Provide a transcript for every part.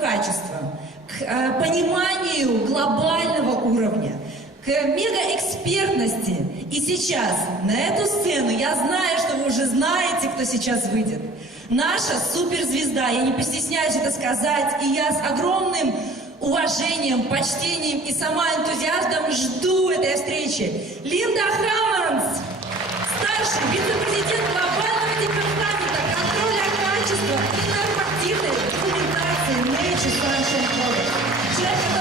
качества, к пониманию глобального уровня, к мегаэкспертности. И сейчас на эту сцену, я знаю, что вы уже знаете, кто сейчас выйдет, наша суперзвезда, я не постесняюсь это сказать, и я с огромным уважением, почтением и сама энтузиазмом жду этой встречи. Линда Хаммонз, старший вице-президент глобального департамента контроля качества и нормативной документации продуктов. Человек, который...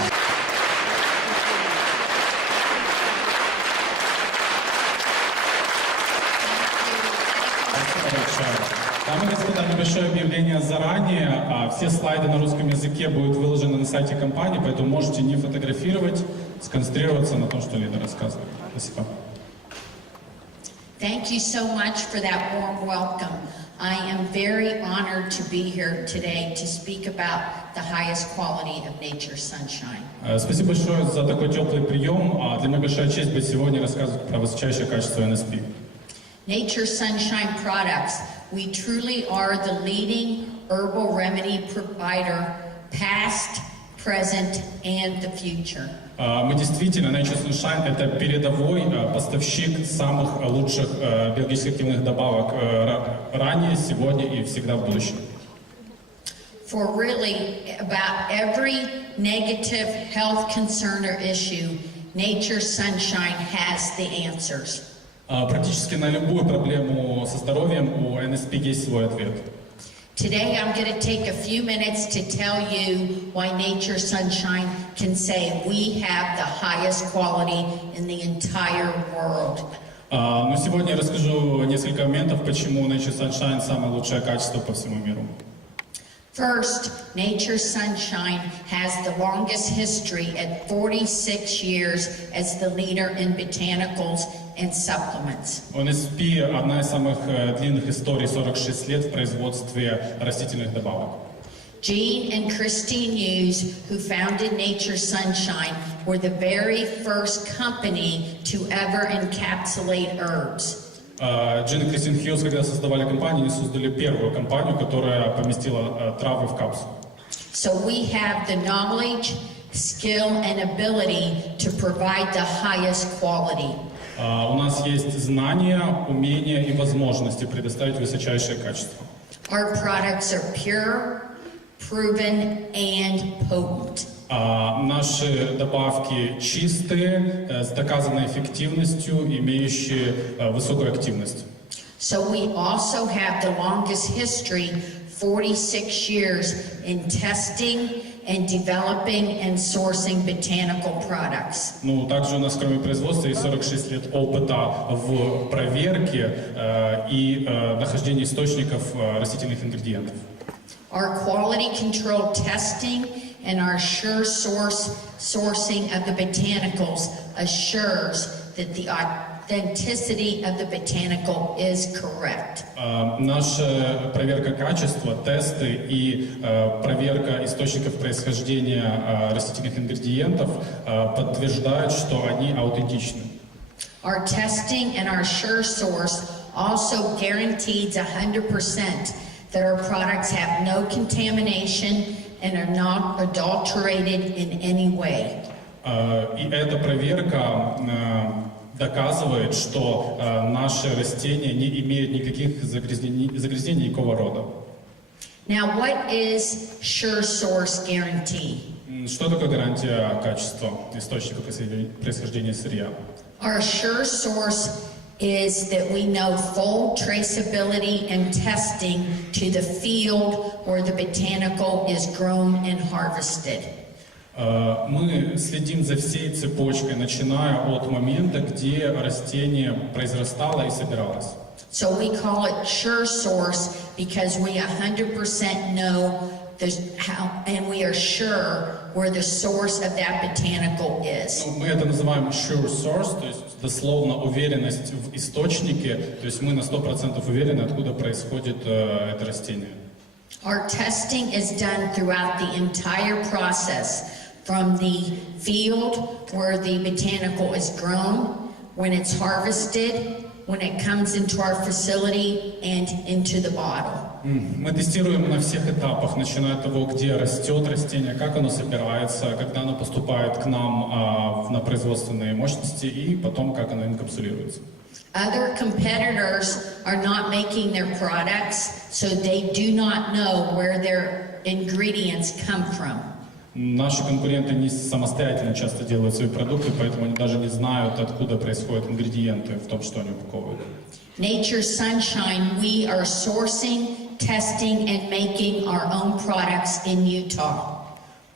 Дамы и господа, небольшое объявление заранее. Все слайды на русском языке будут выложены на сайте компании, поэтому можете не фотографировать, сконцентрироваться на том, что Лида рассказывает. Спасибо. Thank you so much for that warm welcome. I am very honored to be here today to speak about the highest quality of nature's sunshine. Спасибо большое за такой теплый прием. Для меня большая честь быть сегодня и рассказывать про высочайшее качество NSP. Nature's Sunshine Products, we truly are the leading herbal remedy provider, past, present, and the future. Мы действительно, Nature's Sunshine, это передовой поставщик самых лучших биологически активных добавок ранее, сегодня и всегда в будущем. For really about every negative health concern or issue, Nature's Sunshine has the answers. Практически на любую проблему со здоровьем у NSP есть свой ответ. Today I'm going to take a few minutes to tell you why Nature's Sunshine can say we have the highest quality in the entire world. Но сегодня я расскажу несколько моментов, почему Nature's Sunshine самое лучшее качество по всему миру. First, Nature's Sunshine has the longest history at 46 years as the leader in botanicals and supplements. NSP одна из самых длинных историй, 46 лет в производстве растительных добавок. Jean and Christine Hughes, who founded Nature's Sunshine, were the very first company to ever encapsulate herbs. Джин и Кристин Хьюз, когда создавали компанию, они создали первую компанию, которая поместила травы в капсулу. So we have the knowledge, skill, and ability to provide the highest quality. У нас есть знания, умения и возможности предоставить высочайшее качество. Our products are pure, proven, and potent. Наши добавки чистые, с доказанной эффективностью, имеющие высокую активность. So we also have the longest history, 46 years, in testing and developing and sourcing botanical products. Ну, также у нас, кроме производства, есть 46 лет опыта в проверке и нахождении источников растительных ингредиентов. Our quality control testing and our sure sourcing of the botanicals assures that the authenticity of the botanical is correct. Наша проверка качества, тесты и проверка источников происхождения растительных ингредиентов подтверждают, что они аутентичны. Our testing and our sure source also guarantees 100% that our products have no contamination and are not adulterated in any way. И эта проверка доказывает, что наши растения не имеют никаких загрязнений никакого рода. Now, what is sure source guarantee? Что такое гарантия качества источника происхождения сырья? Our sure source is that we know full traceability and testing to the field where the botanical is grown and harvested. Мы следим за всей цепочкой, начиная от момента, где растение произрастало и собиралось. So we call it sure source because we 100% know how, and we are sure where the source of that botanical is. Мы это называем sure source, то есть дословно уверенность в источнике, то есть мы на 100% уверены, откуда происходит это растение. Our testing is done throughout the entire process, from the field where the botanical is grown, when it's harvested, when it comes into our facility, and into the bottle. Мы тестируем на всех этапах, начиная от того, где растет растение, как оно собирается, когда оно поступает к нам на производственные мощности и потом, как оно инкапсулируется. Other competitors are not making their products, so they do not know where their ingredients come from. Наши конкуренты не самостоятельно часто делают свои продукты, поэтому они даже не знают, откуда происходят ингредиенты в том, что они упаковывают. Nature Sunshine, we are sourcing, testing, and making our own products in Utah.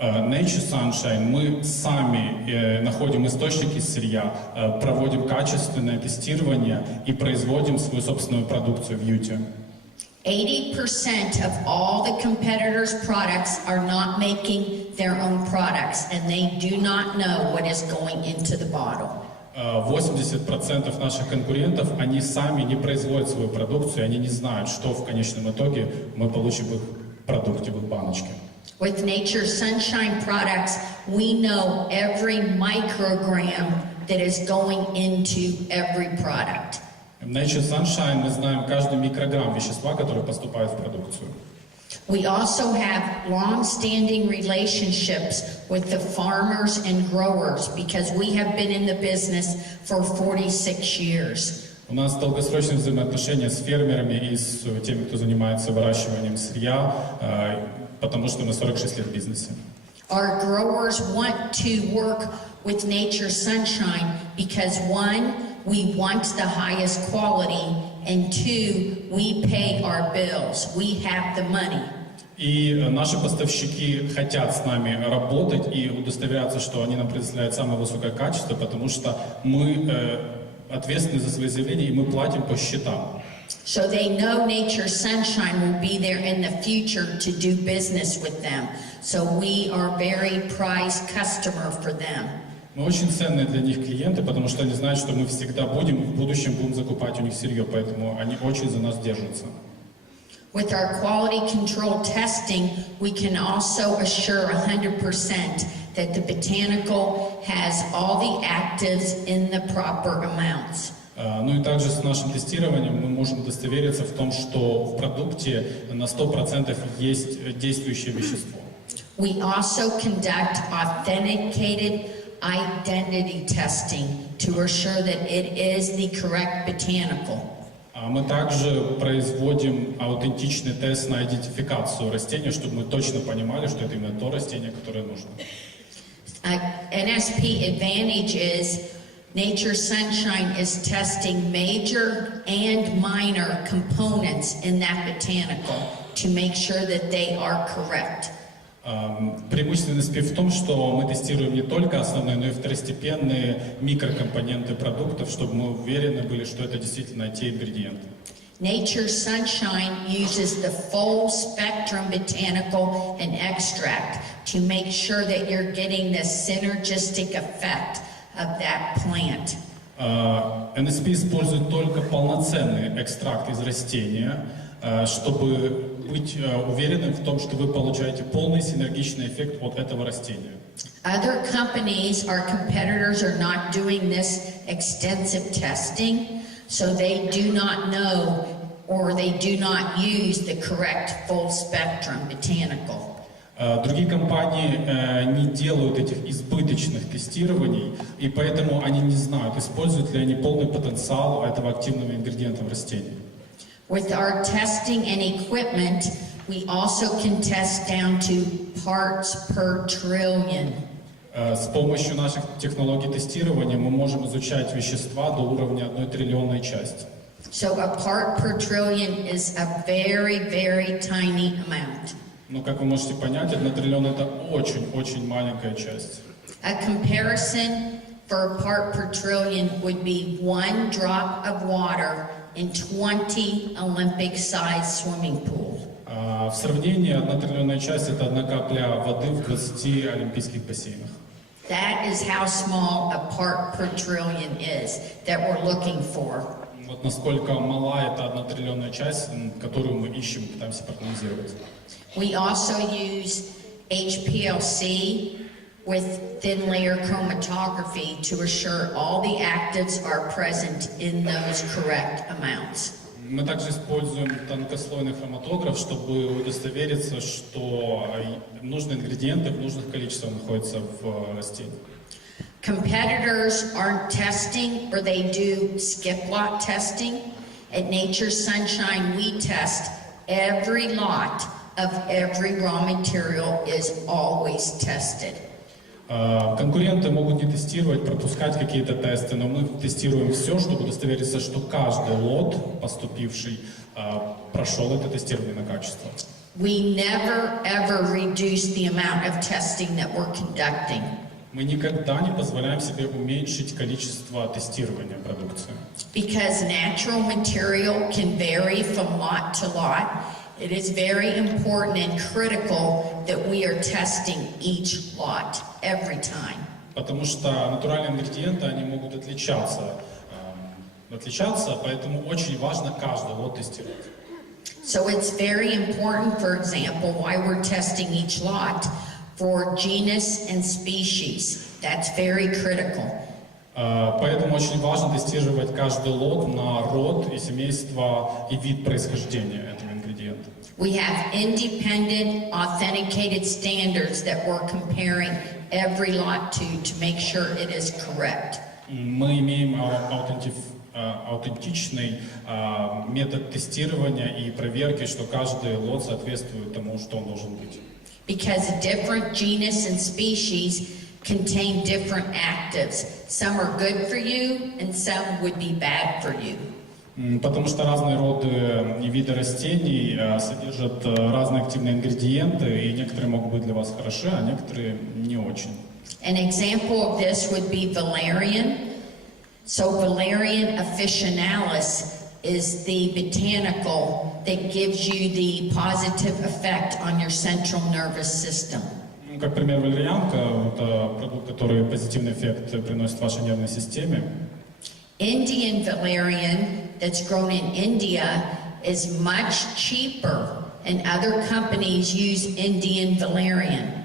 Nature Sunshine, мы сами находим источники сырья, проводим качественное тестирование и производим свою собственную продукцию в Юте. 80% of all the competitors' products are not making their own products, and they do not know what is going into the bottle. 80% наших конкурентов, они сами не производят свою продукцию, они не знают, что в конечном итоге мы получим в их продукте, в их баночке. With Nature Sunshine products, we know every microgram that is going into every product. В Nature Sunshine мы знаем каждый микрограмм вещества, который поступает в продукцию. We also have long-standing relationships with the farmers and growers because we have been in the business for 46 years. У нас долгосрочные взаимоотношения с фермерами и с теми, кто занимается выращиванием сырья, потому что мы 46 лет в бизнесе. Our growers want to work with Nature Sunshine because one, we want the highest quality, and two, we pay our bills. We have the money. И наши поставщики хотят с нами работать и удостоверяться, что они нам предоставляют самое высокое качество, потому что мы ответственны за свои заявления и мы платим по счетам. So they know Nature Sunshine will be there in the future to do business with them. So we are very prized customer for them. Мы очень ценные для них клиенты, потому что они знают, что мы всегда будем, в будущем будем закупать у них сырье, поэтому они очень за нас держатся. With our quality control testing, we can also assure 100% that the botanical has all the actives in the proper amounts. Ну и также с нашим тестированием мы можем удостовериться в том, что в продукте на 100% есть действующее вещество. We also conduct authenticated identity testing to assure that it is the correct botanical. Мы также производим аутентичный тест на идентификацию растения, чтобы мы точно понимали, что это именно то растение, которое нужно. NSP advantage is Nature Sunshine is testing major and minor components in that botanical to make sure that they are correct. Преимущество NSP в том, что мы тестируем не только основные, но и второстепенные микрокомпоненты продуктов, чтобы мы уверены были, что это действительно те ингредиенты. Nature Sunshine uses the full spectrum botanical and extract to make sure that you're getting the synergistic effect of that plant. NSP использует только полноценный экстракт из растения, чтобы быть уверенным в том, что вы получаете полный синергичный эффект от этого растения. Other companies, our competitors, are not doing this extensive testing, so they do not know or they do not use the correct full spectrum botanical. Другие компании не делают этих избыточных тестирований, и поэтому они не знают, используют ли они полный потенциал этого активного ингредиента в растении. With our testing and equipment, we also can test down to parts per trillion. С помощью наших технологий тестирования мы можем изучать вещества до уровня 1 триллионной части. So a part per trillion is a very, very tiny amount. Но, как вы можете понять, 1 триллион — это очень-очень маленькая часть. A comparison for a part per trillion would be 1 drop of water in 20 Olympic-sized swimming pool. В сравнении 1 триллионная часть — это 1 капля воды в 20 олимпийских бассейнах. That is how small a part per trillion is that we're looking for. Вот насколько мала эта 1 триллионная часть, которую мы ищем, пытаемся проанализировать. We also use HPLC with thin layer chromatography to assure all the actives are present in those correct amounts. Мы также используем тонкослойный хроматограф, чтобы удостовериться, что нужные ингредиенты в нужных количествах находятся в растении. Competitors aren't testing, or they do skip lot testing. At Nature's Sunshine, we test every lot of every raw material is always tested. Конкуренты могут не тестировать, пропускать какие-то тесты, но мы тестируем все, чтобы удостовериться, что каждый лот, поступивший, прошел это тестирование на качество. We never ever reduce the amount of testing that we're conducting. Мы никогда не позволяем себе уменьшить количество тестирования продукции. Because natural material can vary from lot to lot, it is very important and critical that we are testing each lot every time. Потому что натуральные ингредиенты, они могут отличаться, поэтому очень важно каждый лот тестировать. So it's very important, for example, why we're testing each lot for genus and species. That's very critical. Поэтому очень важно тестировать каждый лот на род и семейство и вид происхождения этого ингредиента. We have independent, authenticated standards that we're comparing every lot to make sure it is correct. Мы имеем аутентичный метод тестирования и проверки, что каждый лот соответствует тому, что он должен быть. Because different genus and species contain different actives. Some are good for you and some would be bad for you. Потому что разные роды и виды растений содержат разные активные ингредиенты, и некоторые могут быть для вас хороши, а некоторые не очень. An example of this would be valerian. So valerian officinalis is the botanical that gives you the positive effect on your central nervous system. Как пример, валерьянка – это продукт, который позитивный эффект приносит вашей нервной системе. Indian valerian that's grown in India is much cheaper, and other companies use Indian valerian.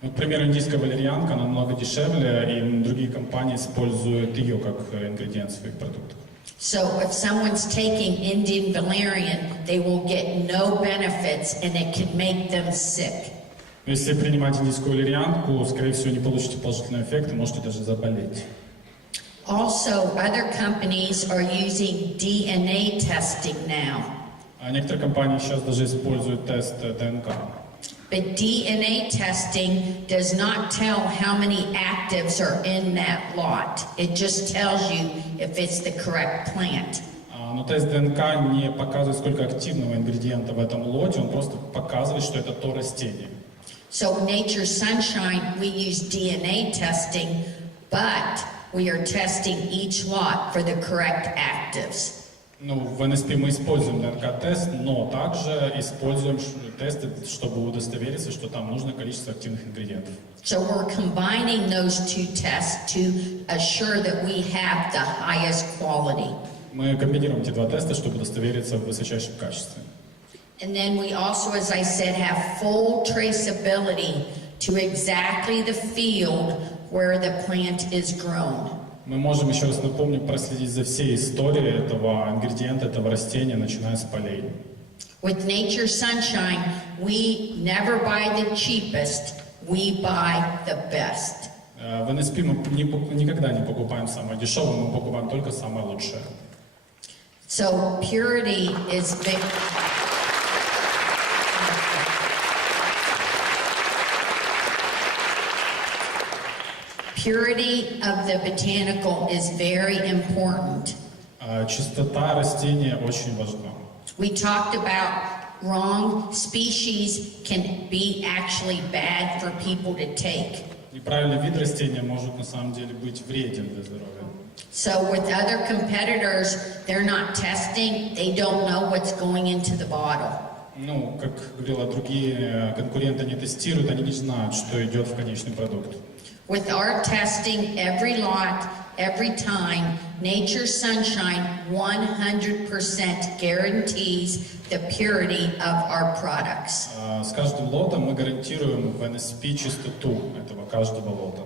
Например, индийская валерьянка намного дешевле, и другие компании используют ее как ингредиент в своих продуктах. So if someone's taking Indian valerian, they will get no benefits, and it can make them sick. Если принимать индийскую валерьянку, скорее всего, не получите положительный эффект, и можете даже заболеть. Also, other companies are using DNA testing now. А некоторые компании сейчас даже используют тест ДНК. But DNA testing does not tell how many actives are in that lot. It just tells you if it's the correct plant. Но тест ДНК не показывает, сколько активного ингредиента в этом лоте, он просто показывает, что это то растение. So in Nature's Sunshine, we use DNA testing, but we are testing each lot for the correct actives. Ну, в NSP мы используем ДНК-тест, но также используем тесты, чтобы удостовериться, что там нужное количество активных ингредиентов. So we're combining those two tests to assure that we have the highest quality. Мы комбинируем эти два теста, чтобы удостовериться в высочайшем качестве. And then we also, as I said, have full traceability to exactly the field where the plant is grown. Мы можем, еще раз напомню, проследить за всей историей этого ингредиента, этого растения, начиная с полей. With Nature's Sunshine, we never buy the cheapest, we buy the best. В NSP мы никогда не покупаем самое дешевое, мы покупаем только самое лучшее. So purity is big. Purity of the botanical is very important. Чистота растения очень важна. We talked about wrong species can be actually bad for people to take. Неправильный вид растения может на самом деле быть вреден для здоровья. So with other competitors, they're not testing, they don't know what's going into the bottle. Ну, как говорила, другие конкуренты не тестируют, они не знают, что идет в конечный продукт. With our testing, every lot, every time, Nature's Sunshine 100% guarantees the purity of our products. С каждым лотом мы гарантируем в NSP чистоту этого каждого лота.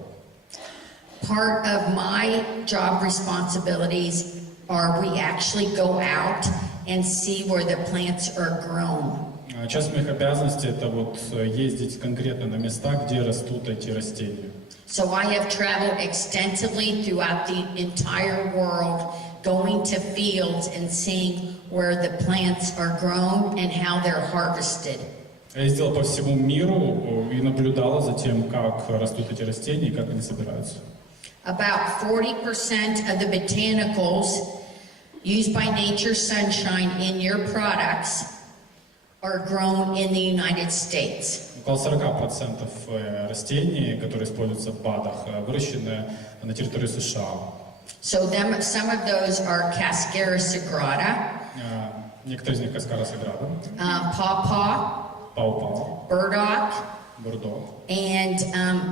Part of my job responsibilities are we actually go out and see where the plants are grown. Часть моих обязанностей это вот ездить конкретно на места, где растут эти растения. So I have traveled extensively throughout the entire world, going to fields and seeing where the plants are grown and how they're harvested. Я ездил по всему миру и наблюдала за тем, как растут эти растения и как они собираются. About 40% of the botanicals used by Nature Sunshine in your products are grown in the United States. Около 40% растений, которые используются в БАДах, выращены на территории США. So some of those are Cascara sagrada, Некоторые из них Каскара Саграда, pawpaw, пау-пау, burdock, бурдо, and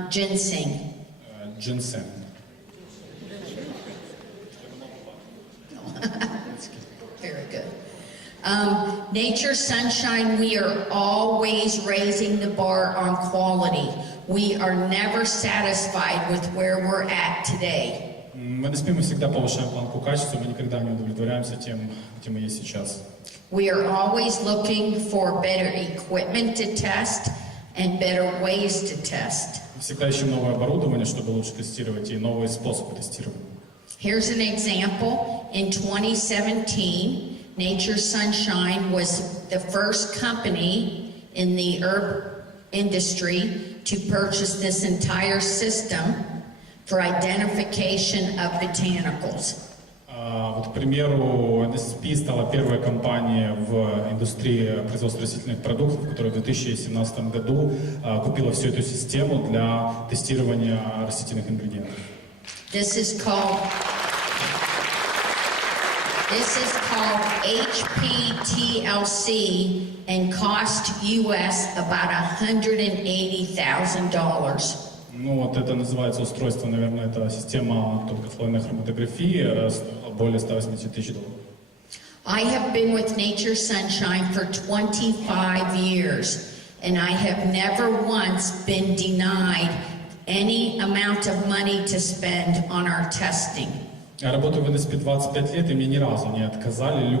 ginseng. джинсен. Very good. Nature Sunshine, we are always raising the bar on quality. We are never satisfied with where we're at today. В NSP мы всегда повышаем планку качества, мы никогда не удовлетворяемся тем, где мы есть сейчас. We are always looking for better equipment to test and better ways to test. Всегда ищем новое оборудование, чтобы лучше тестировать, и новые способы тестирования. Here's an example. In 2017, Nature Sunshine was the first company in the herb industry to purchase this entire system for identification of botanicals. Вот, к примеру, NSP стала первой компанией в индустрии производства растительных продуктов, которая в 2017 году купила всю эту систему для тестирования растительных ингредиентов. This is called HPTLC and cost US about $180,000. Ну вот это называется устройство, наверное, это система тонкослойной хроматографии, более $180 тысяч. I have been with Nature Sunshine for 25 years, and I have never once been denied any amount of money to spend on our testing. Я работаю в NSP 25 лет, и мне ни разу не отказали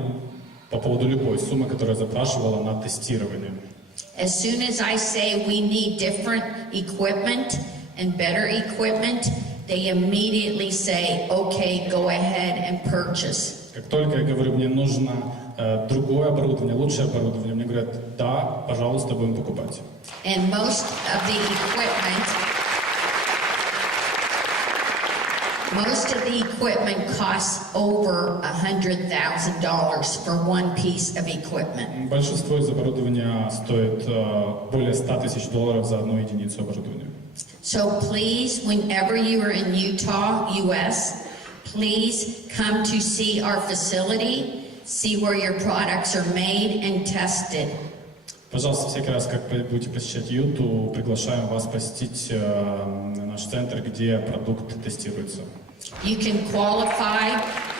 по поводу любой суммы, которую я запрашивала на тестирование. As soon as I say we need different equipment and better equipment, they immediately say, okay, go ahead and purchase. Как только я говорю, мне нужно другое оборудование, лучшее оборудование, мне говорят, да, пожалуйста, будем покупать. And most of the equipment costs over $100,000 for one piece of equipment. Большинство из оборудования стоит более $100 тысяч за одну единицу оборудования. So please, whenever you are in Utah, US, please come to see our facility, see where your products are made and tested. Пожалуйста, всякий раз, как будете посещать Юту, приглашаем вас посетить наш центр, где продукт тестируется. You can qualify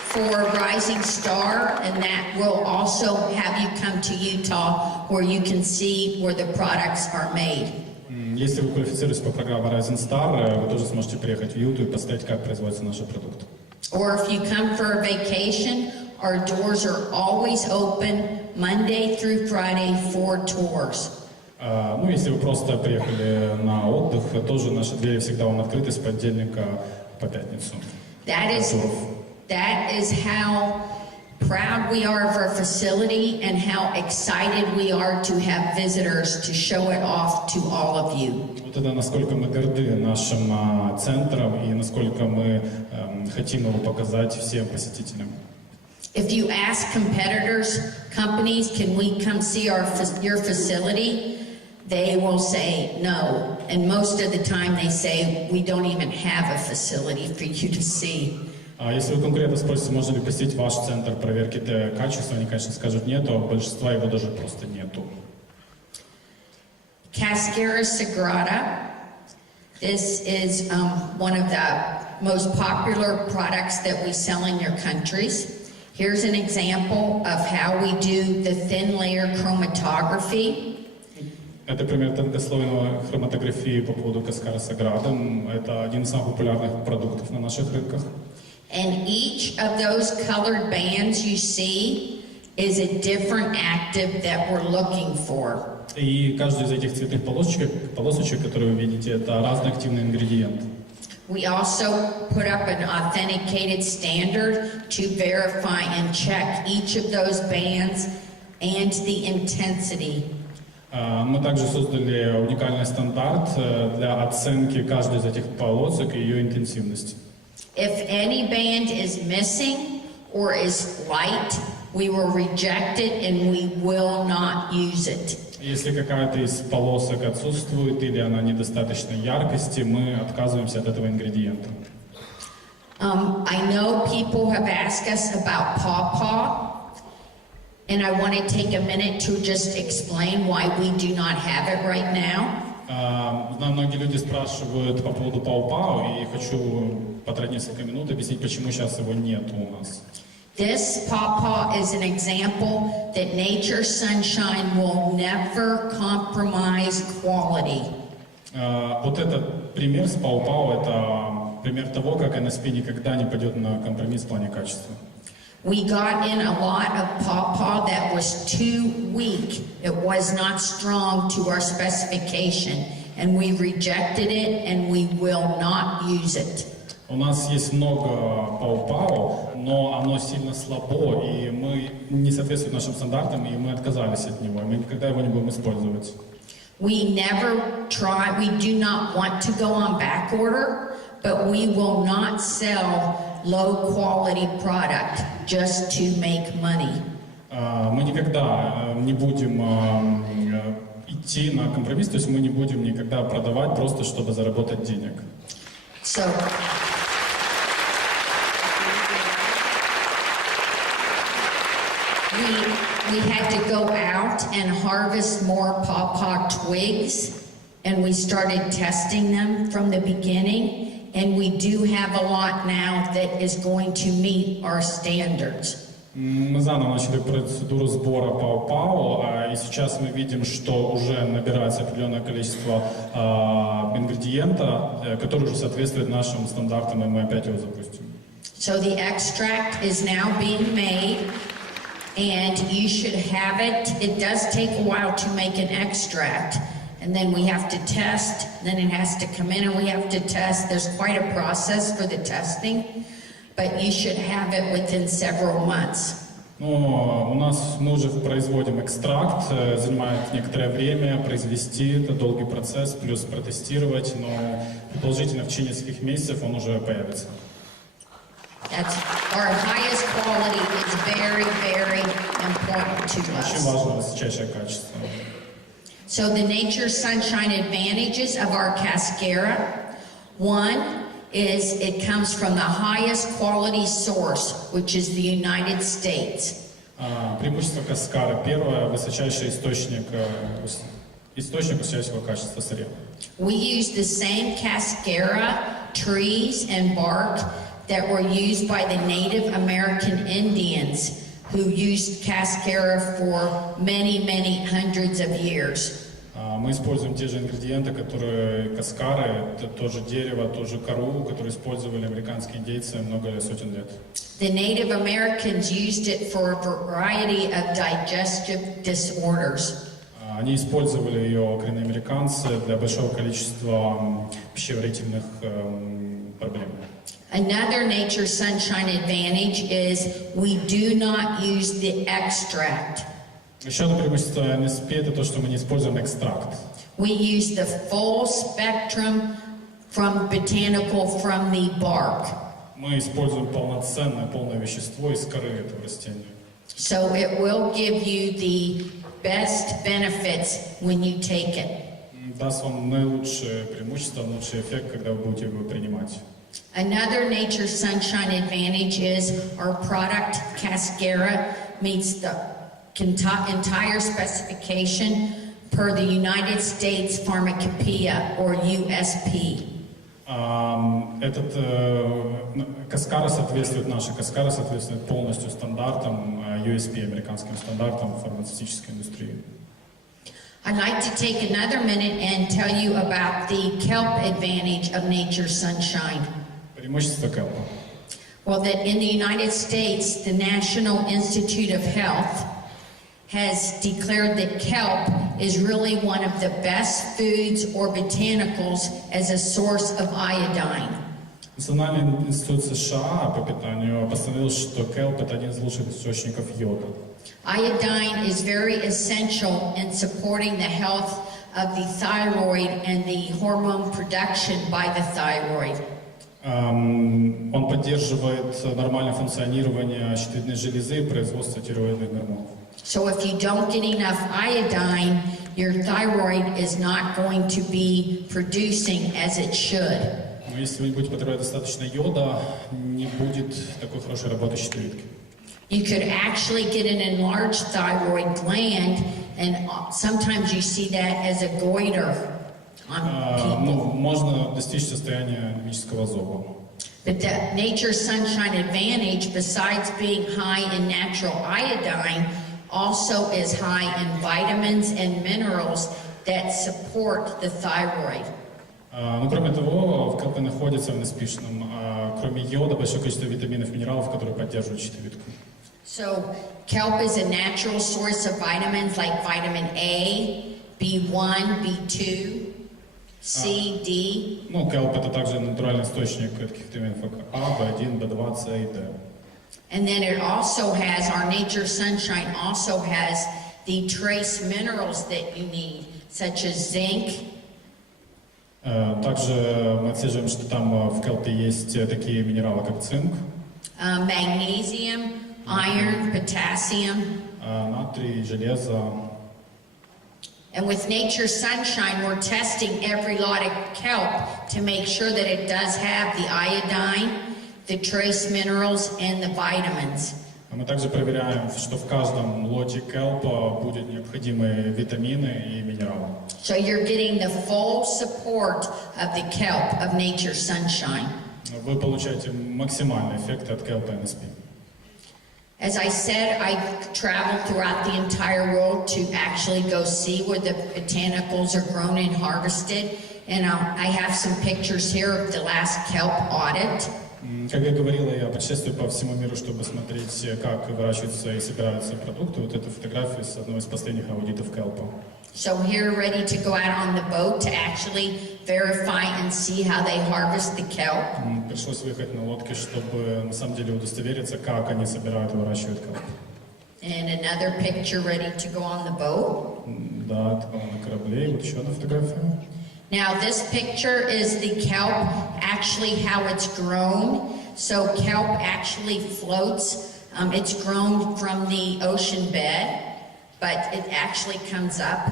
for Rising Star, and that will also have you come to Utah where you can see where the products are made. Если вы квалифицируетесь по программе Rising Star, вы тоже сможете приехать в Юту и посмотреть, как производятся наши продукты. Or if you come for a vacation, our doors are always open Monday through Friday for tours. Ну, если вы просто приехали на отдых, тоже наши двери всегда вам открыты с понедельника по пятницу. That is how proud we are of our facility and how excited we are to have visitors to show it off to all of you. Вот это насколько мы горды нашим центром и насколько мы хотим его показать всем посетителям. If you ask companies, can we come see your facility? They will say no. And most of the time they say, we don't even have a facility for you to see. Если вы конкретно спросите, можно ли посетить ваш центр проверки качества, они, конечно, скажут нет, а большинства его даже просто нету. Cascara sagrada. This is one of the most popular products that we sell in your countries. Here's an example of how we do the thin layer chromatography. Это пример тонкослойной хроматографии по поводу Cascara sagrada. Это один из самых популярных продуктов на наших рынках. And each of those colored bands you see is a different active that we're looking for. И каждый из этих цветных полосочек, которые вы видите, это разный активный ингредиент. We also put up an authenticated standard to verify and check each of those bands and the intensity. Мы также создали уникальный стандарт для оценки каждой из этих полосок и ее интенсивности. If any band is missing or is light, we will reject it and we will not use it. Если какая-то из полосок отсутствует или она недостаточной яркости, мы отказываемся от этого ингредиента. I know people have asked us about pawpaw, and I want to take a minute to just explain why we do not have it right now. Знаю, многие люди спрашивают по поводу пау-пау, и хочу потратить несколько минут объяснить, почему сейчас его нет у нас. This pawpaw is an example that nature sunshine will never compromise quality. Вот этот пример с пау-пау, это пример того, как NSP никогда не пойдет на компромисс в плане качества. We got in a lot of pawpaw that was too weak. It was not strong to our specification, and we rejected it and we will not use it. У нас есть много пау-пау, но оно сильно слабо, и мы не соответствует нашим стандартам, и мы отказались от него, и мы никогда его не будем использовать. We do not want to go on back order, but we will not sell low quality product just to make money. Мы никогда не будем идти на компромисс, то есть мы не будем никогда продавать просто, чтобы заработать денег. So, we had to go out and harvest more pawpaw twigs, and we started testing them from the beginning, and we do have a lot now that is going to meet our standards. Мы заново начали процедуру сбора пау-пау, и сейчас мы видим, что уже набирается определенное количество ингредиента, который уже соответствует нашим стандартам, и мы опять его запустим. So the extract is now being made, and you should have it. It does take a while to make an extract, and then we have to test, then it has to come in and we have to test. There's quite a process for the testing, but you should have it within several months. Ну, мы уже производим экстракт, занимает некоторое время произвести, это долгий процесс, плюс протестировать, но предположительно в течение нескольких месяцев он уже появится. That's our highest quality is very, very important to Очень us. важно высочайшее качество. So the nature sunshine advantages of our cascara, one is it comes from the highest quality source, which is the United States. Преимущество каскары. Первое, высочайший источник высочайшего качества сырья. We use the same cascara trees and bark that were used by the Native American Indians who used cascara for many, many hundreds of years. Мы используем те же ингредиенты, которые каскары, это тоже дерево, тоже кору, которые использовали американские индейцы много сотен лет. The Native Americans used it for a variety of digestive disorders. Они использовали ее, коренные американцы, для большого количества пищеварительных проблем. Another nature sunshine advantage is we do not use the extract. Еще одно преимущество NSP это то, что мы не используем экстракт. We use the full spectrum from botanical from the bark. Мы используем полное вещество из коры этого растения. So it will give you the best benefits when you take it. Даст вам наилучшее преимущество, наилучший эффект, когда вы будете его принимать. Another nature sunshine advantage is our product cascara meets the entire specification per the United States Pharmacopoeia or USP. Каскара соответствует полностью стандартам USP, американским стандартам фармацевтической индустрии. I'd like to take another minute and tell you about the kelp advantage of nature sunshine. Преимущество келпа. Well, that in the United States, the National Institute of Health has declared that kelp is really one of the best foods or botanicals as a source of iodine. Национальный институт США по питанию постановил, что келп – это один из лучших источников йода. Iodine is very essential in supporting the health of the thyroid and the hormone production by the thyroid. Он поддерживает нормальное функционирование щитовидной железы и производство тиреоидных гормонов. So if you don't get enough iodine, your thyroid is not going to be producing as it should. Но если вы не будете потреблять достаточно йода, не будет такой хорошей работы щитовидки. You could actually get an enlarged thyroid gland, and sometimes you see that as a goiter on people. Можно достичь состояния анемического зоба. But the Nature Sunshine Advantage, besides being high in natural iodine, also is high in vitamins and minerals that support the thyroid. Но кроме того, в келпе находится в NSP-шном, кроме йода, большое количество витаминов и минералов, которые поддерживают щитовидку. So kelp is a natural source of vitamins like vitamin A, B1, B2, C, D. Ну, келп это также натуральный источник таких витаминов, как А, B1, B2, С и Д. And then it also has, our Nature Sunshine also has the trace minerals that you need, such as zinc. Также мы отслеживаем, что там в келпе есть такие минералы, как цинк, Magnesium, iron, potassium. натрий, железо. And with Nature Sunshine, we're testing every lot of kelp to make sure that it does have the iodine, the trace minerals, and the vitamins. Мы также проверяем, что в каждом лоте келпа будут необходимые витамины и минералы. So you're getting the full support of the kelp of Nature Sunshine. Вы получаете максимальный эффект от келпа NSP. As I said, I traveled throughout the entire world to actually go see where the botanicals are grown and harvested. And I have some pictures here of the last kelp audit. Как я говорила, я путешествую по всему миру, чтобы смотреть, как выращиваются и собираются продукты. Вот это фотографии с одного из последних аудитов келпа. So here, ready to go out on the boat to actually verify and see how they harvest the kelp. Пришлось выехать на лодке, чтобы на самом деле удостовериться, как они собирают и выращивают келп. And another picture ready to go on the boat. Да, это было на корабле. И вот еще одна фотография. Now this picture is the kelp, actually how it's grown. So kelp actually floats. It's grown from the ocean bed, but it actually comes up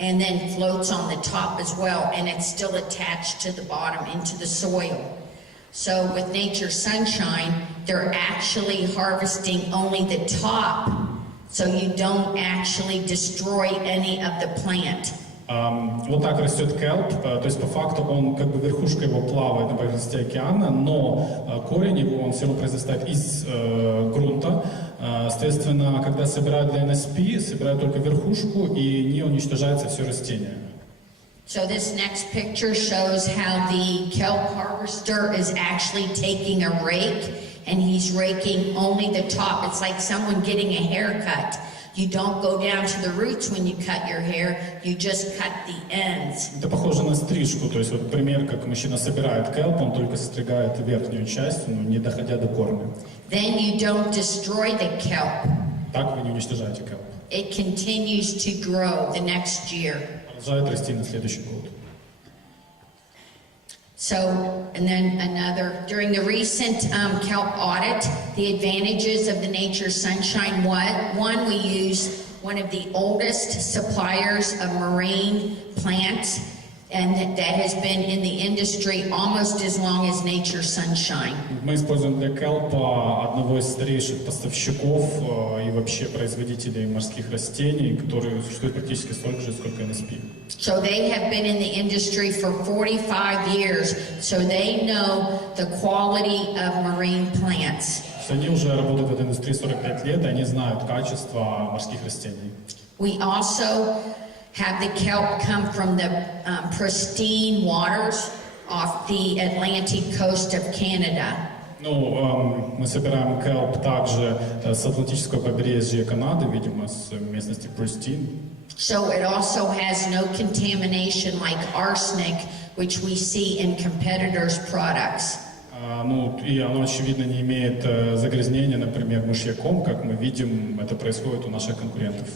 and then floats on the top as well, and it's still attached to the bottom into the soil. So with Nature Sunshine, they're actually harvesting only the top, so you don't actually destroy any of the plant. Вот так растет келп, то есть по факту он, как бы верхушка его плавает на поверхности океана, но корень его, он все равно произрастает из грунта. Соответственно, когда собирают для NSP, собирают только верхушку и не уничтожается все растение. So this next picture shows how the kelp harvester is actually taking a rake, and he's raking only the top. It's like someone getting a haircut. You don't go down to the roots when you cut your hair, you just cut the ends. Это похоже на стрижку, то есть вот пример, как мужчина собирает келп, он только состригает верхнюю часть, но не доходя до корня. Then you don't destroy the kelp. Так вы не уничтожаете келп. It continues to grow the next year. Продолжает расти на следующий год. So, and then another, during the recent kelp audit, the advantages of the Nature Sunshine, one, we use one of the oldest suppliers of marine plants, and that has been in the industry almost as long as Nature Sunshine. Мы используем для келпа одного из старейших поставщиков и вообще производителей морских растений, которые существуют практически столько же, сколько NSP. So they have been in the industry for 45 years, so they know the quality of marine plants. Они уже работают в этой индустрии 45 лет, и они знают качество морских растений. We also have the kelp come from the pristine waters off the Atlantic coast of Canada. Ну, мы собираем kelp также с Атлантического побережья Канады, видимо, с местности Престин. So it also has no contamination like arsenic, which we see in competitors' products. Ну, и оно, очевидно, не имеет загрязнения, например, мышьяком, как мы видим, это происходит у наших конкурентов.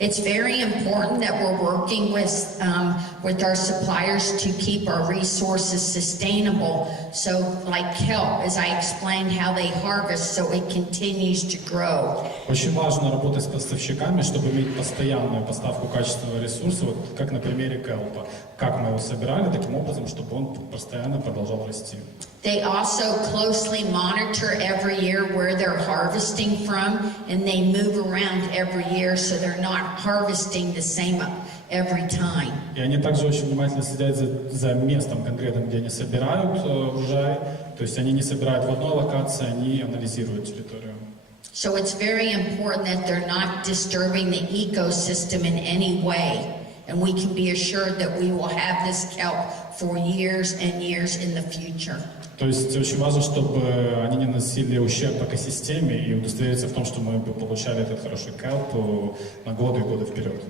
It's very important that we're working with our suppliers to keep our resources sustainable. So, like kelp, as I explained, how they harvest, so it continues to grow. Очень важно работать с поставщиками, чтобы иметь постоянную поставку качественного ресурса, вот как на примере келпа. Как мы его собирали, таким образом, чтобы он постоянно продолжал расти. They also closely monitor every year where they're harvesting from, and they move around every year, so they're not harvesting the same every time. И они также очень внимательно следят за местом конкретным, где они собирают урожай. То есть они не собирают в одной локации, они анализируют территорию. So it's very important that they're not disturbing the ecosystem in any way. And we can be assured that we will have this kelp for years and years in the future. То есть очень важно, чтобы они не наносили ущерб экосистеме и удостовериться в том, что мы бы получали этот хороший kelp на годы и годы вперед.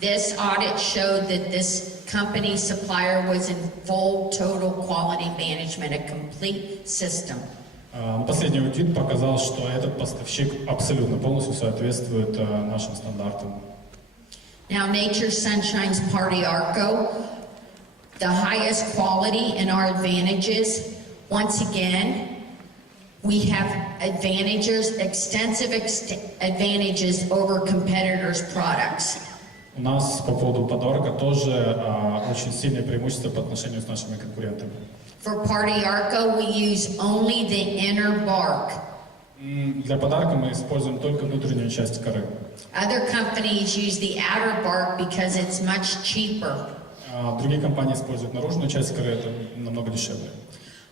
This audit showed that this company supplier was in full total quality management, a complete system. Последний аудит показал, что этот поставщик абсолютно полностью соответствует нашим стандартам. Now, Nature's Sunshine's Party Arco, the highest quality and our advantages. Once again, we have advantages, extensive advantages over competitors' products. У нас по поводу подарка тоже очень сильное преимущество по отношению с нашими конкурентами. For Party Arco, we use only the inner bark. Для подарка мы используем только внутреннюю часть коры. Other companies use the outer bark because it's much cheaper. Другие компании используют наружную часть коры, это намного дешевле.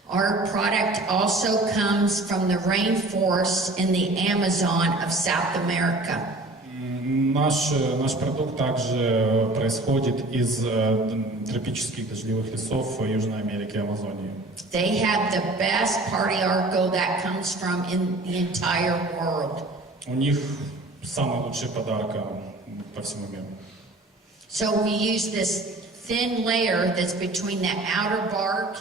Our product also comes from the rainforests in the Amazon of South America. Наш продукт также происходит из тропических дождливых лесов Южной Америки и Амазонии. They have the best Party Arco that comes from in the entire world. У них самый лучший подарок по всему миру. So we use this thin layer that's between the outer bark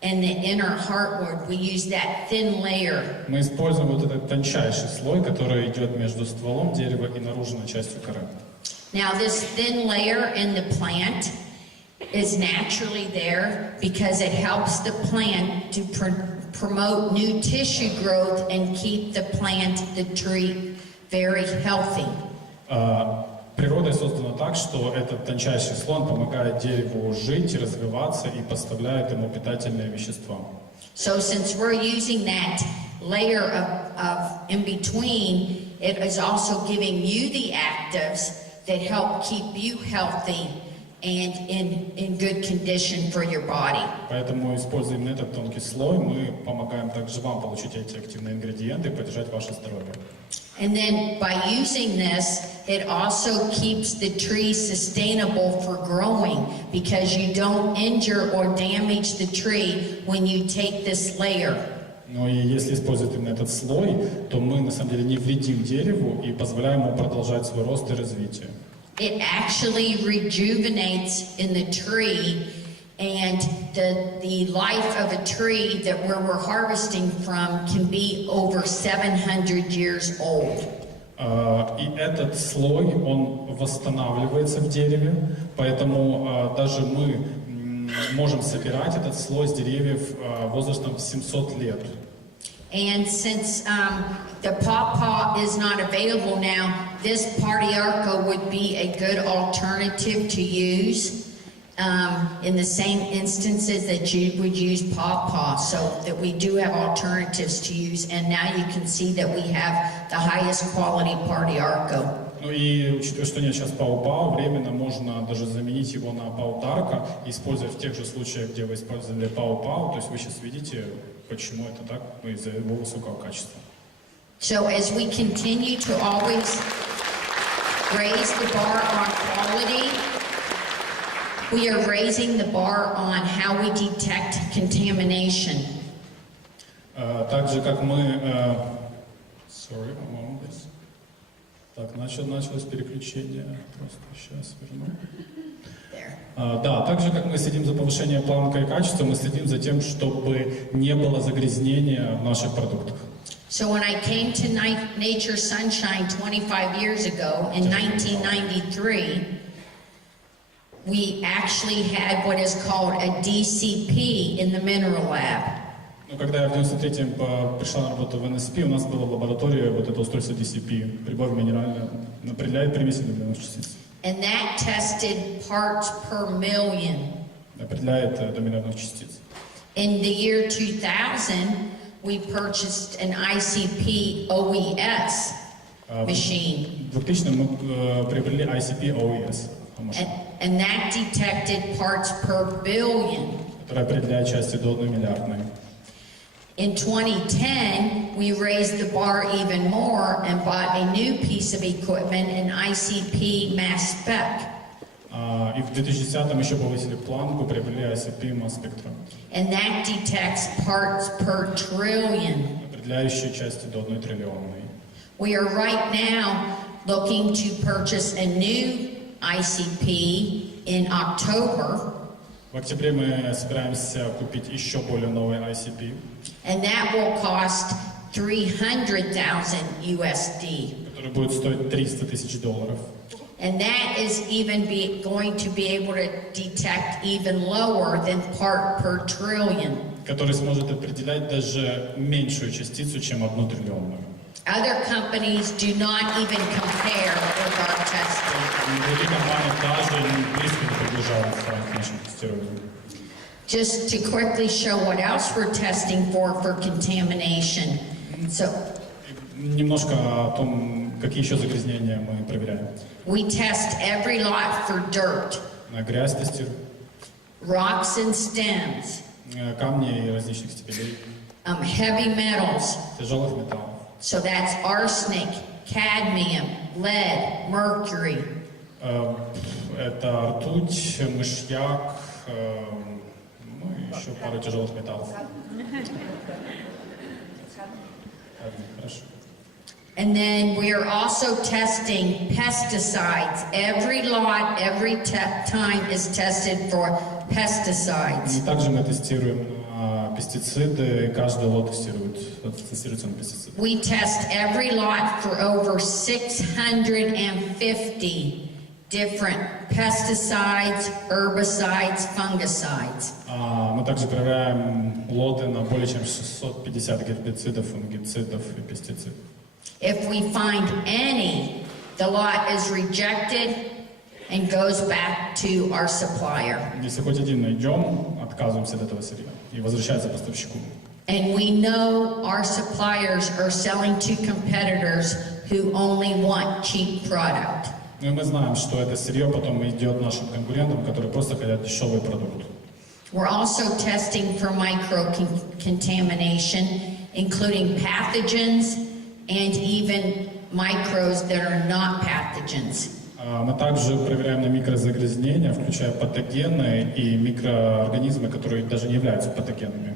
and the inner heartwood. We use that thin layer. Мы используем вот этот тончайший слой, который идет между стволом дерева и наружной частью коры. Now this thin layer in the plant is naturally there because it helps the plant to promote new tissue growth and keep the plant, the tree, very healthy. Природой создано так, что этот тончайший слой помогает дереву жить, развиваться и поставляет ему питательные вещества. So since we're using that layer of in between, it is also giving you the actives that help keep you healthy and in good condition for your body. Поэтому, используя именно этот тонкий слой, мы помогаем также вам получить эти активные ингредиенты и поддержать ваше здоровье. And then by using this, it also keeps the tree sustainable for growing because you don't injure or damage the tree when you take this layer. Но и если использовать именно этот слой, то мы на самом деле не вредим дереву и позволяем ему продолжать свой рост и развитие. It actually rejuvenates in the tree, and the life of a tree that where we're harvesting from can be over 700 years old. И этот слой, он восстанавливается в дереве, поэтому даже мы можем собирать этот слой с деревьев возрастом 700 лет. And since the pawpaw is not available now, this Party Arco would be a good alternative to use in the same instances that you would use pawpaw. So that we do have alternatives to use, and now you can see that we have the highest quality Party Arco. Ну и учитывая, что нет сейчас пау-пау, временно можно даже заменить его на пау-тарка, используя в тех же случаях, где вы использовали пау-пау. То есть вы сейчас видите, почему это так, из-за его высокого качества. So as we continue to always raise the bar on quality, we are raising the bar on how we detect contamination. Также как мы... Sorry, a moment, please. Так, началось переключение. Просто сейчас верну. Да, так же, как мы следим за повышением планки качества, мы следим за тем, чтобы не было загрязнения в наших продуктах. So when I came to Nature Sunshine 25 years ago, in 1993, we actually had what is called a DCP in the mineral lab. Но когда я в 93-м пришла на работу в NSP, у нас была в лаборатории вот это устройство DCP, прибор минеральный, определяет примеси доминовых частиц. And that tested parts per million. Определяет доминовых частиц. In the year 2000, we purchased an ICP OES machine. В 2000-м мы приобрели ICP OES. And that detected parts per billion. Которая определяет части до 1 миллиардной. In 2010, we raised the bar even more and bought a new piece of equipment, an ICP mass spec. И в 2010-м еще повысили планку, приобрели ICP mass spectrum. And that detects parts per trillion. Определяющие части до 1 триллионной. We are right now looking to purchase a new ICP in October. В октябре мы собираемся купить еще более новый ICP. And that will cost $300,000 USD. Который будет стоить $300,000. And that is even going to be able to detect even lower than part per trillion. Который сможет определять даже меньшую частицу, чем 1 триллионную. Other companies do not even compare with our testing. Другие компании даже близко не приближаются к нашему тестированию. Just to quickly show what else we're testing for contamination. So, Немножко о том, какие еще загрязнения мы проверяем. we test every lot for dirt, На грязь тестируем, rocks and stems, камни и различных степеней, heavy metals. тяжелых металлов. So that's arsenic, cadmium, lead, mercury. Это ртуть, мышьяк, ну и еще пару тяжелых металлов. Хорошо. And then we are also testing pesticides. Every lot, every time is tested for pesticides. И также мы тестируем пестициды, каждый лот тестируется на пестициды. We test every lot for over 650 different pesticides, herbicides, fungicides. Мы также проверяем лоты на более чем 650 гербицидов, фунгицидов и пестицидов. If we find any, the lot is rejected and goes back to our supplier. Если хоть один найдем, отказываемся от этого сырья и возвращается поставщику. And we know our suppliers are selling to competitors who only want cheap product. Ну и мы знаем, что это сырье потом идет нашим конкурентам, которые просто хотят дешевый продукт. We're also testing for micro-contamination, including pathogens and even microbes that are not pathogens. Мы также проверяем на микрозагрязнения, включая патогены и микроорганизмы, которые даже не являются патогенами.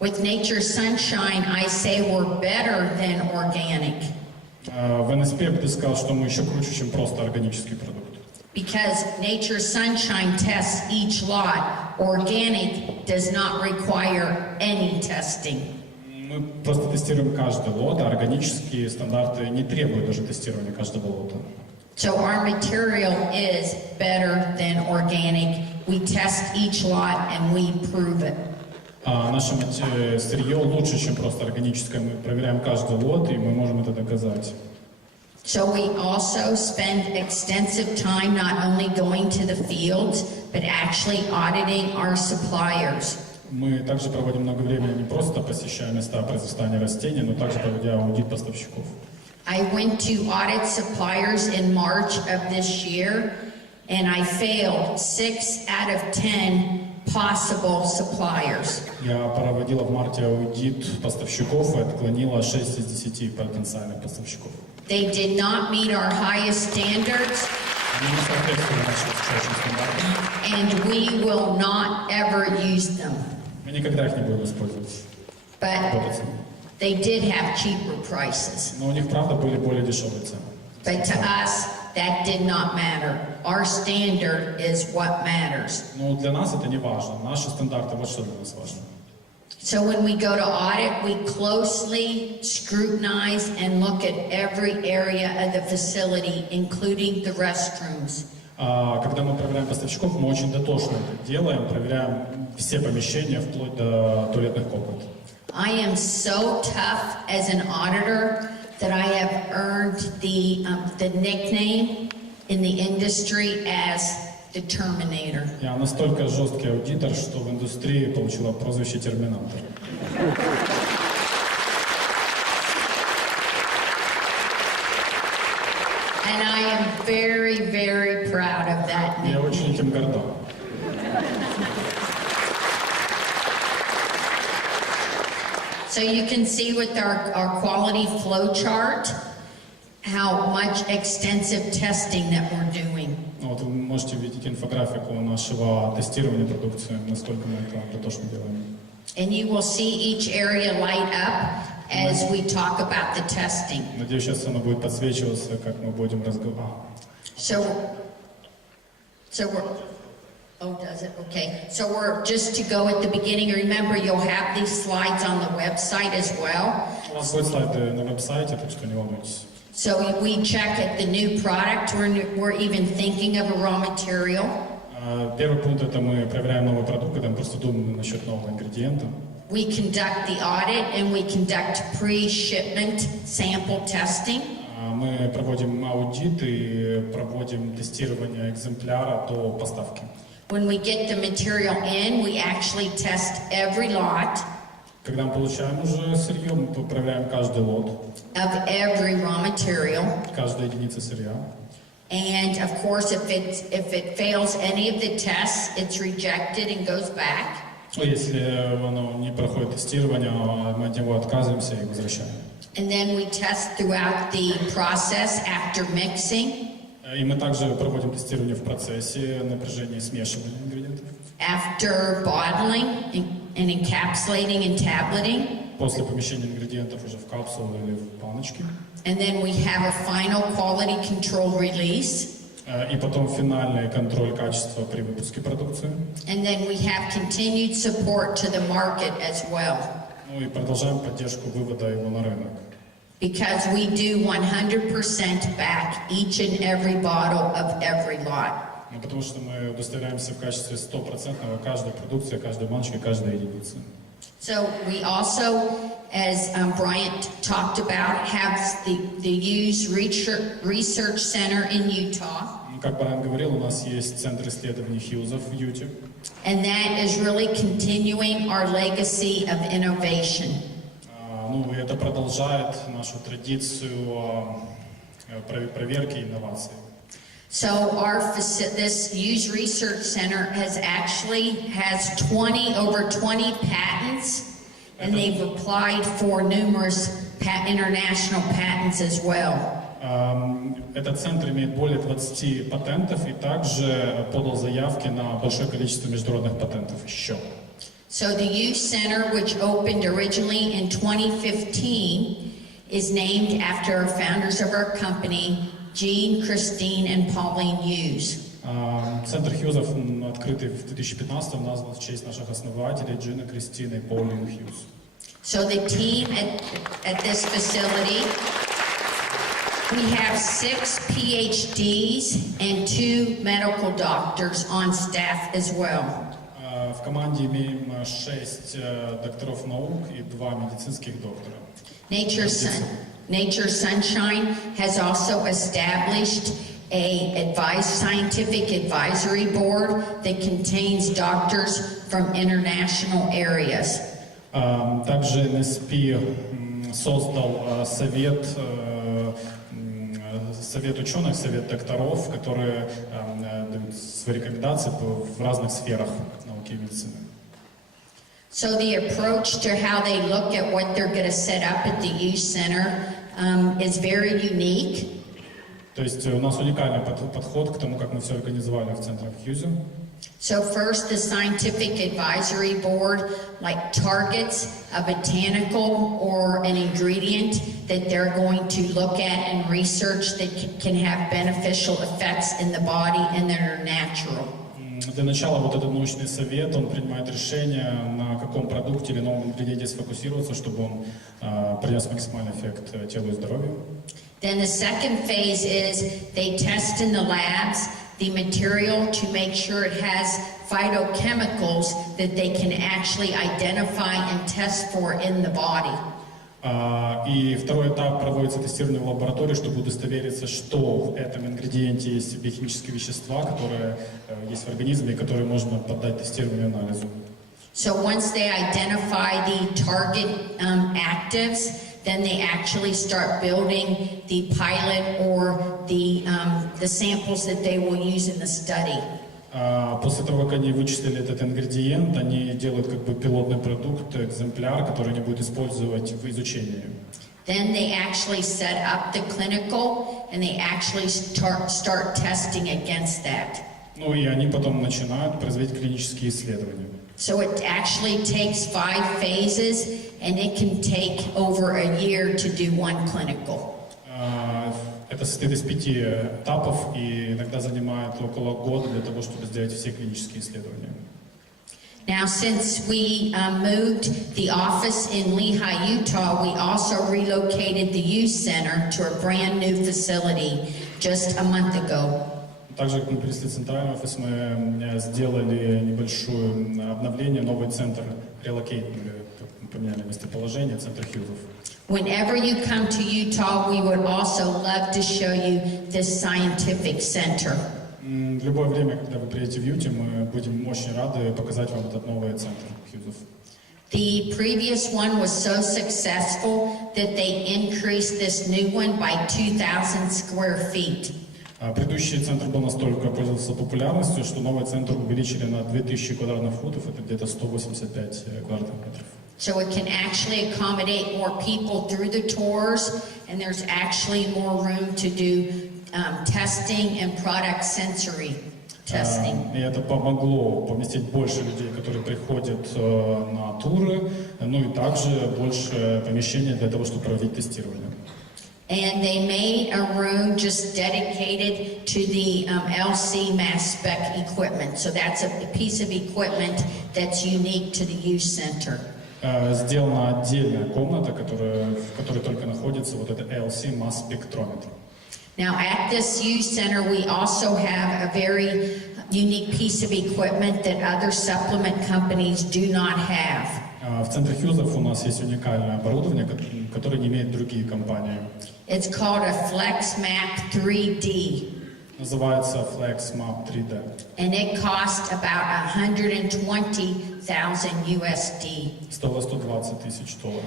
With Nature Sunshine, I say we're better than organic. В NSP я бы сказал, что мы еще круче, чем просто органический продукт. Because Nature Sunshine tests each lot, organic does not require any testing. Мы просто тестируем каждый лот, а органические стандарты не требуют даже тестирования каждого лота. So our material is better than organic. We test each lot and we prove it. Наше сырье лучше, чем просто органическое. Мы проверяем каждый лот, и мы можем это доказать. So we also spend extensive time not only going to the fields, but actually auditing our suppliers. Мы также проводим много времени не просто посещая места производства растений, но также проводя аудит поставщиков. I went to audit suppliers in March of this year, and I failed 6 out of 10 possible suppliers. Я проводила в марте аудит поставщиков и отклонила 6 из 10 потенциальных поставщиков. They did not meet our highest standards, Они не соответствовали нашим высочайшим стандартам. and we will not ever use them. Мы никогда их не будем использовать. работать с ними. they did have cheaper prices. Но у них, правда, были более дешевые цены. But to us, that did not matter. Our standard is what matters. Но для нас это не важно. Наши стандарты, вот что для нас важно. So when we go to audit, we closely scrutinize and look at every area of the facility, including the restrooms. Когда мы проверяем поставщиков, мы очень дотошно это делаем, проверяем все помещения, вплоть до туалетных комнат. I am so tough as an auditor that I have earned the nickname in the industry as the Terminator. Я настолько жесткий аудитор, что в индустрии получила прозвище Терминатор. And I am very, very proud of that Я nickname. очень этим горда. So you can see with our quality flow chart how much extensive testing that we're doing. Вот вы можете видеть инфографику нашего тестирования продукции, насколько мы это дотошно делаем. And you will see each area light up as we talk about the testing. Надеюсь, сейчас оно будет подсвечиваться, как мы будем разговаривать. So we're, oh, does it? Okay. So we're just to go at the beginning. Remember, you'll have these slides on the website as well. У нас будут слайды на веб-сайте, так что не волнуйтесь. So we check at the new product. We're even thinking of a raw material. Первый пункт — это мы проверяем новый продукт, когда мы просто думаем насчет нового ингредиента. We conduct the audit and we conduct pre-shipment sample testing. Мы проводим аудит и проводим тестирование экземпляра до поставки. When we get the material in, we actually test every lot Когда мы получаем уже сырье, мы проверяем каждый лот, of every raw material. каждая единица сырья. And of course, if it fails any of the tests, it's rejected and goes back. Если оно не проходит тестирование, мы от него отказываемся и возвращаем. And then we test throughout the process after mixing, И мы также проводим тестирование в процессе напряжения смешивания ингредиентов. after bottling and encapsulating and tableting. После помещения ингредиентов уже в капсулу или в баночки. And then we have a final quality control release. И потом финальный контроль качества при выпуске продукции. And then we have continued support to the market as well. Ну и продолжаем поддержку вывода его на рынок. Because we do 100% back each and every bottle of every lot. Ну, потому что мы удостоверяемся в качестве 100% каждой продукции, каждой баночки, каждой единицы. So we also, as Bryant talked about, have the Hughes Research Center in Utah. Как Брайан говорил, у нас есть центр исследований Хьюза в Юте. And that is really continuing our legacy of innovation. Ну, и это продолжает нашу традицию проверки и инноваций. So this Hughes Research Center has over 20 patents, and they've applied for numerous international patents as well. Этот центр имеет более 20 патентов и также подал заявки на большое количество международных патентов еще. So the Hughes Center, which opened originally in 2015, is named after founders of our company, Jean, Christine, and Pauline Hughes. Центр Хьюзов, открытый в 2015, назван в честь наших основателей Джина, Кристины и Паулин Хьюз. So the team at this facility, we have 6 PhDs and 2 medical doctors on staff as well. В команде имеем 6 докторов наук и 2 медицинских доктора. Nature Sunshine has also established a scientific advisory board that contains doctors from international areas. Также NSP создал совет ученых, совет докторов, которые дают свои рекомендации в разных сферах науки и медицины. So the approach to how they look at what they're going to set up at the Hughes Center is very unique. То есть у нас уникальный подход к тому, как мы все организовали в центре Хьюзе. So first, the scientific advisory board targets a botanical or an ingredient that they're going to look at and research that can have beneficial effects in the body and that are natural. Для начала вот этот научный совет, он принимает решение, на каком продукте или новом ингредиенте сфокусироваться, чтобы он принес максимальный эффект телу и здоровью. Then the second phase is they test in the labs the material to make sure it has phytochemicals that they can actually identify and test for in the body. И второй этап проводится тестирование в лаборатории, чтобы удостовериться, что в этом ингредиенте есть биохимические вещества, которые есть в организме, которые можно поддать тестированию и анализу. So once they identify the target actives, then they actually start building the pilot or the samples that they will use in the study. После того, как они вычислили этот ингредиент, они делают как бы пилотный продукт, экземпляр, который они будут использовать в изучении. Then they actually set up the clinical and they actually start testing against that. Ну и они потом начинают производить клинические исследования. So it actually takes 5 phases and it can take over a year to do one clinical. Это состоит из 5 этапов и иногда занимает около года для того, чтобы сделать все клинические исследования. Now, since we moved the office in Lehi, Utah, we also relocated the youth center to a brand new facility just a month ago. Также, как мы перенесли центральный офис, мы сделали небольшое обновление, новый центр релокейтинга, поменяли местоположение, центр Хьюзов. Whenever you come to Utah, we would also love to show you this scientific center. В любое время, когда вы приедете в Юте, мы будем очень рады показать вам этот новый центр Хьюзов. The previous one was so successful that they increased this new one by 2,000 square feet. Предыдущий центр был настолько пользовался популярностью, что новый центр увеличили на 2000 квадратных футов, это где-то 185 квадратных метров. So it can actually accommodate more people through the tours, and there's actually more room to do testing and product sensory testing. И это помогло поместить больше людей, которые приходят на туры, ну и также больше помещений для того, чтобы проводить тестирование. And they made a room just dedicated to the LC mass spec equipment. So that's a piece of equipment that's unique to the youth center. Сделана отдельная комната, в которой только находится вот это LC масс спектрометр. Now at this youth center we also have a very unique piece of equipment that other supplement companies do not have. В центре Хьюзов у нас есть уникальное оборудование, которое не имеют другие компании. It's called a FlexMap 3D. Называется FlexMap 3D. And it cost about $120,000 USD. Стоило $120,000.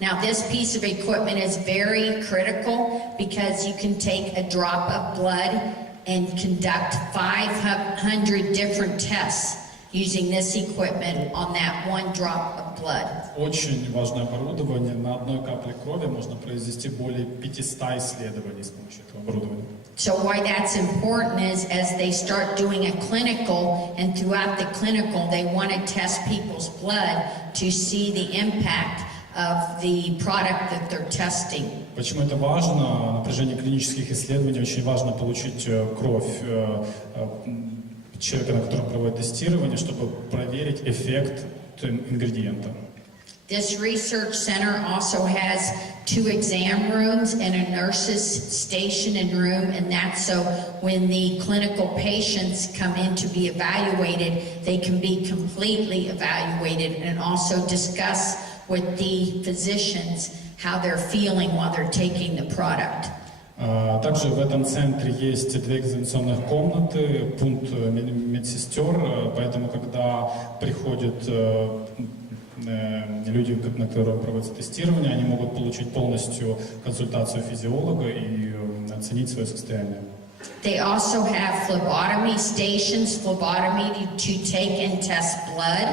Now this piece of equipment is very critical because you can take a drop of blood and conduct 500 different tests using this equipment on that one drop of blood. Очень важное оборудование. На одной капле крови можно произвести более 500 исследований с помощью этого оборудования. So why that's important is as they start doing a clinical, and throughout the clinical they want to test people's blood to see the impact of the product that they're testing. Почему это важно? На протяжении клинических исследований очень важно получить кровь человека, на котором проводят тестирование, чтобы проверить эффект ингредиента. This research center also has 2 exam rooms and a nurse's station and room, and that's so when the clinical patients come in to be evaluated, they can be completely evaluated and also discuss with the physicians how they're feeling while they're taking the product. Также в этом центре есть 2 экзаменационных комнаты, пункт медсестер, поэтому когда приходят люди, на которых проводится тестирование, они могут получить полностью консультацию физиолога и оценить свое состояние. They also have phlebotomy stations, phlebotomy to take and test blood.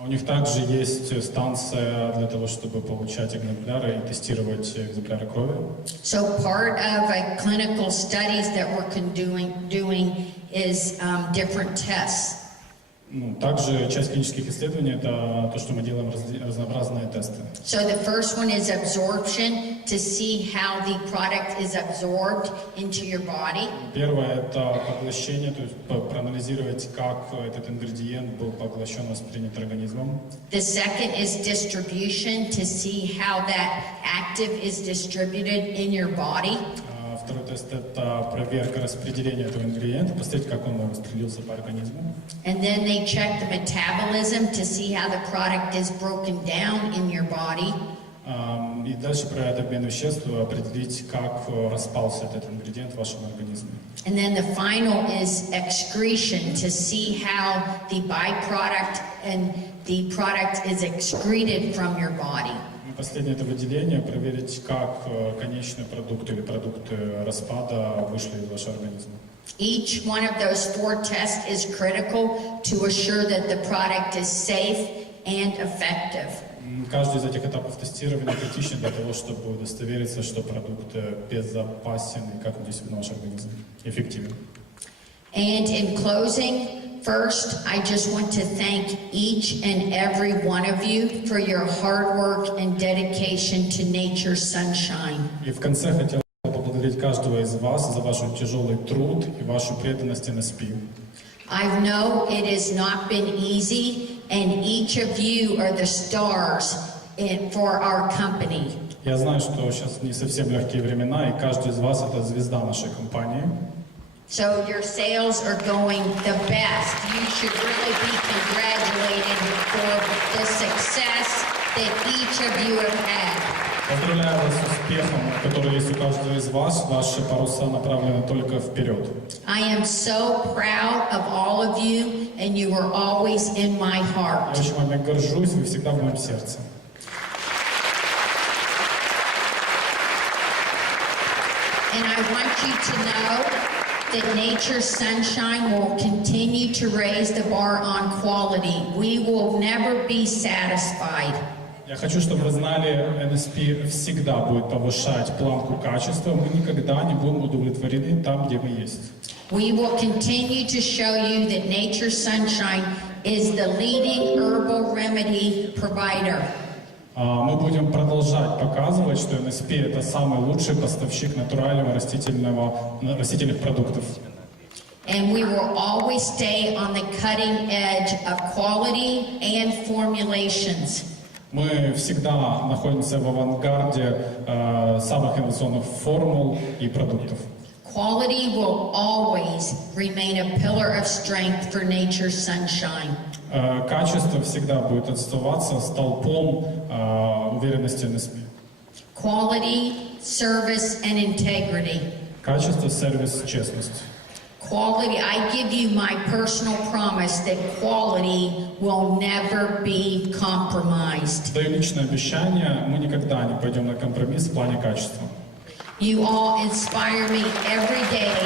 У них также есть станция для того, чтобы получать экземпляры и тестировать экземпляры крови. So part of a clinical studies that we're doing is different tests. Ну, также часть клинических исследований – это то, что мы делаем разнообразные тесты. So the first one is absorption, to see how the product is absorbed into your body. Первое – это поглощение, то есть проанализировать, как этот ингредиент был поглощен, воспринят организмом. The second is distribution, to see how that active is distributed in your body. Второй тест – это проверка распределения этого ингредиента, посмотреть, как он распределился по организму. And then they check the metabolism to see how the product is broken down in your body. И дальше проверять обмен веществ, определить, как распался этот ингредиент в вашем организме. And then the final is excretion, to see how the byproduct and the product is excreted from your body. Последнее – это выделение, проверить, как конечный продукт или продукты распада вышли из вашего организма. Each one of those 4 tests is critical to assure that the product is safe and effective. Каждый из этих этапов тестирования критичен для того, чтобы удостовериться, что продукт безопасен и как он действует на ваш организм, эффективен. And in closing, first, I just want to thank each and every one of you for your hard work and dedication to nature's sunshine. И в конце хотел поблагодарить каждого из вас за ваш тяжелый труд и вашу преданность NSP. I know it has not been easy, and each of you are the stars for our company. Я знаю, что сейчас не совсем легкие времена, и каждый из вас – это звезда нашей компании. So your sales are going the best. You should really be congratulated for the success that each of you have had. Поздравляю вас с успехом, который есть у каждого из вас. Ваши паруса направлены только вперед. I am so proud of all of you, and you are always in my heart. Я очень вами горжусь, вы всегда в моем сердце. And I want you to know that nature's sunshine will continue to raise the bar on quality. We will never be satisfied. Я хочу, чтобы вы знали, NSP всегда будет повышать планку качества. Мы никогда не будем удовлетворены там, где мы есть. We will continue to show you that nature's sunshine is the leading herbal remedy provider. Мы будем продолжать показывать, что NSP – это самый лучший поставщик натурального растительных продуктов. And we will always stay on the cutting edge of quality and formulations. Мы всегда находимся в авангарде самых инновационных формул и продуктов. Quality will always remain a pillar of strength for nature's sunshine. Качество всегда будет оставаться столпом уверенности NSP. Quality, service, and integrity. Качество, сервис, честность. Quality, I give you my personal promise that quality will never be compromised. Даю личное обещание, мы никогда не пойдем на компромисс в плане качества. You all inspire me every day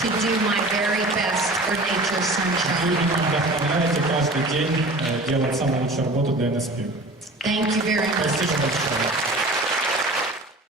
to do my very best for nature's sunshine. Вы меня вдохновляете каждый день делать самую лучшую работу для NSP. Thank you very much. Спасибо большое.